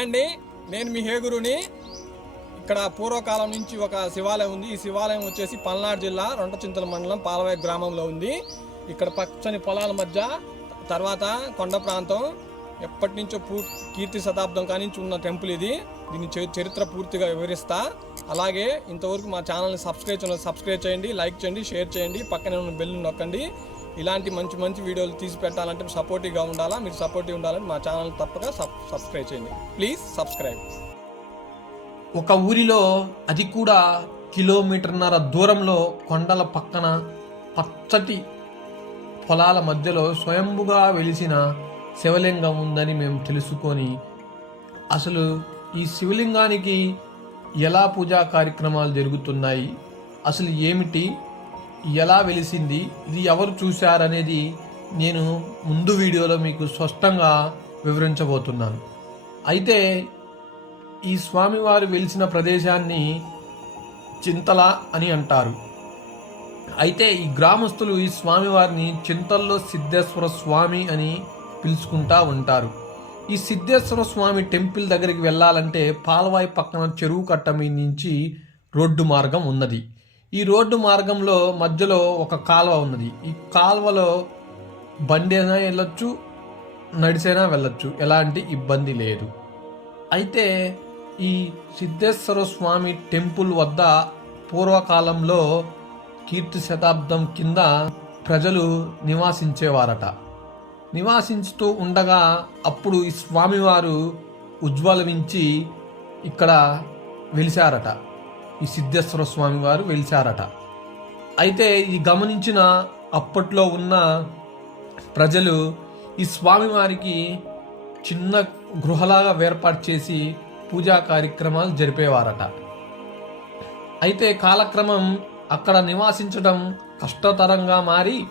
రాయండి అండి నేను మీ హేగురుని. ఇక్కడ పూర్వకాలం నుంచి ఒక శివాలయం ఉంది. ఈ శివాలయం వచ్చేసి పల్నాడు జిల్లా రొండచింతల మండలం పాలవాయ గ్రామంలో ఉంది. ఇక్కడ పచ్చని పొలాల మధ్య తర్వాత కొండ ప్రాంతం ఎప్పటి నుంచో పూ కీర్తి శతాబ్దం కానించి ఉన్న టెంపుల్ ఇది. దీని చరిత్ర పూర్తిగా వివరిస్తా. అలాగే ఇంతవరకు మా ఛానల్ని సబ్స్క్రైబ్ సబ్స్క్రైబ్ చేయండి లైక్ చేయండి షేర్ చేయండి. పక్కనే ఉన్న బెల్ నొక్కండి. ఇలాంటి మంచి మంచి వీడియోలు తీసి పెట్టాలంటే సపోర్టివ్గా ఉండాలా? మీరు సపోర్టివ్ ఉండాలని మా ఛానల్ తప్పక సబ్ సబ్స్క్రైబ్ చేయండి. Please subscribe. ఒక ఊరిలో అది కూడా కిలోమీటర్న్నర దూరంలో కొండల పక్కన పచ్చటి పొలాల మధ్యలో స్వయంభుగా వెలిసిన శివలింగం ఉందని మేము తెలుసుకొని అసలు ఈ శివలింగానికి ఎలా పూజా కార్యక్రమాలు జరుగుతున్నాయి? అసలు ఏమిటి? ఎలా వెలిసింది ఇది ఎవరు చూశారనేది నేను ముందు వీడియోలో మీకు స్పష్టంగా వివరించబోతున్నాను. అయితే ఈ స్వామివారు వెలిసిన ప్రదేశాన్ని చింతల అని అంటారు. అయితే ఈ గ్రామస్తులు ఈ స్వామివారిని చింతల్లో సిద్ధేశ్వర స్వామి అని పిలుచుకుంటా ఉంటారు. ఈ సిద్ధేశ్వర స్వామి టెంపుల్ దగ్గరికి వెళ్ళాలంటే పాలవాయి పక్కన చెరువు కట్ట మీద నుంచి రోడ్డు మార్గం ఉన్నది. ఈ రోడ్డు మార్గంలో మధ్యలో ఒక కాలువ ఉన్నది. ఈ కాలువలో బండి అయినా వెళ్ళొచ్చు నడిచైనా వెళ్ళొచ్చు. ఎలాంటి ఇబ్బంది లేదు. అయితే ఈ సిద్ధేశ్వర స్వామి టెంపుల్ వద్ద పూర్వకాలంలో కీర్తి శతాబ్దం కింద ప్రజలు నివాసించేవారట. నివాసించుతూ ఉండగా అప్పుడు ఈ స్వామివారు ఉజ్వలమించి ఇక్కడ వెలిశారట. ఈ సిద్ధేశ్వర స్వామివారు వెలిచారట అయితే ఈ గమనించిన అప్పట్లో ఉన్న ప్రజలు ఈ స్వామివారికి చిన్న గృహలాగా ఏర్పాటు చేసి పూజా కార్యక్రమాలు జరిపేవారట. అయితే కాలక్రమం అక్కడ నివాసించడం కష్టతరంగా మారి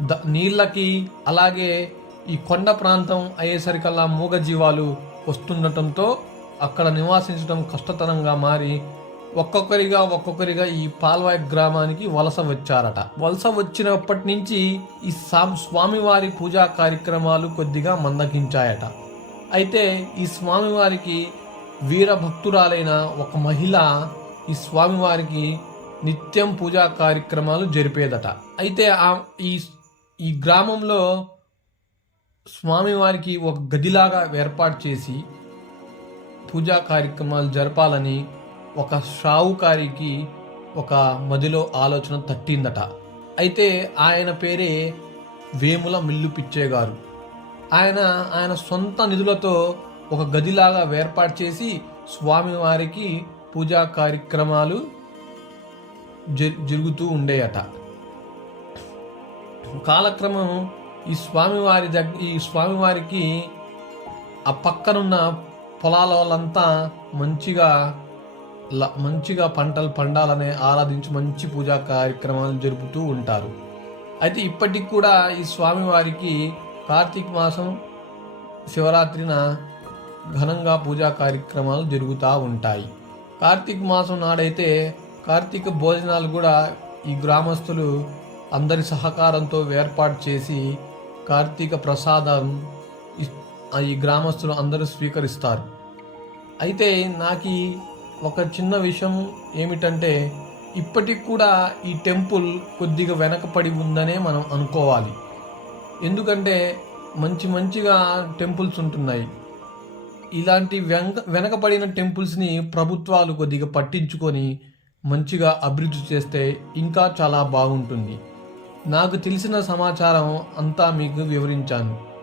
ద నీళ్ళకి అలాగే ఈ కొండ ప్రాంతం అయ్యేసరికల్లా మూగజీవాలు వస్తుండటంతో అక్కడ నివాసించడం కష్టతరంగా మారి ఒక్కొక్కరిగా ఒక్కొక్కరిగా ఈ పాల్వాయి గ్రామానికి వలస వచ్చారట. వలస వచ్చినప్పటి నుంచి ఈ సా- స్వామివారి పూజా కార్యక్రమాలు కొద్దిగా మందగించాయట. అయితే ఈ స్వామివారికి వీరభక్తురాలైన ఒక మహిళ ఈ స్వామివారికి నిత్యం పూజా కార్యక్రమాలు జరిపేదట. అయితే ఆ ఈ ఈ గ్రామంలో స్వామివారికి ఒక గదిలాగా ఏర్పాటు చేసి పూజా కార్యక్రమాలు జరపాలని ఒక షావుకారికి ఒక మదిలో ఆలోచన తట్టిందట. అయితే ఆయన పేరే వేముల మిల్లు పిచ్చే గారు ఆయన ఆయన సొంత నిధులతో ఒక గదిలాగా ఏర్పాటు చేసి స్వామివారికి పూజా కార్యక్రమాలు జరుగుతూ ఉండేయట. కాలక్రమం ఈ స్వామివారి దగ్గర ఈ స్వామివారికి ఆ పక్కనున్న పొలాల వాళ్ళంతా మంచిగా మంచిగా పంటలు పండాలని ఆరాధించి మంచి పూజా కార్యక్రమాలు జరుపుతూ ఉంటారు. అయితే ఇప్పటికి కూడా ఈ స్వామివారికి కార్తీక మాసం శివరాత్రిన ఘనంగా పూజా కార్యక్రమాలు జరుగుతూ ఉంటాయి. కార్తీక మాసం నాడైతే కార్తీక భోజనాలు కూడా ఈ గ్రామస్తులు అందరి సహకారంతో ఏర్పాటు చేసి కార్తీక ప్రసాదం ఈ గ్రామస్తులు అందరూ స్వీకరిస్తారు. అయితే నాకు ఒక చిన్న విషయం ఏమిటంటే ఇప్పటికి కూడా ఈ టెంపుల్ కొద్దిగా వెనకపడి ఉందనే మనం అనుకోవాలి. ఎందుకంటే మంచి మంచిగా టెంపుల్స్ ఉంటున్నాయి. ఇలాంటి వెనక వెనకపడిన టెంపుల్స్ని ప్రభుత్వాలు కొద్దిగా పట్టించుకొని మంచిగా అభివృద్ధి చేస్తే ఇంకా చాలా బాగుంటుంది. నాకు తెలిసిన సమాచారం అంతా మీకు వివరించాను.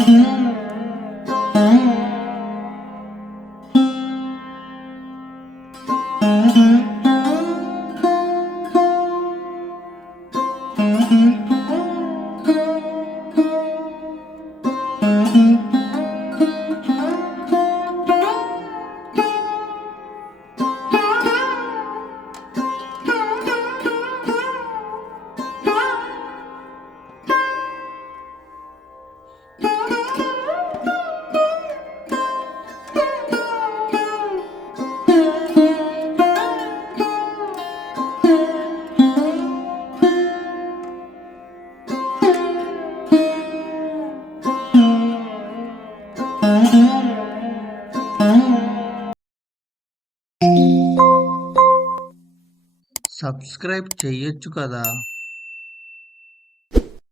Mm-hmm. సబ్స్క్రైబ్ చేయొచ్చు కదా.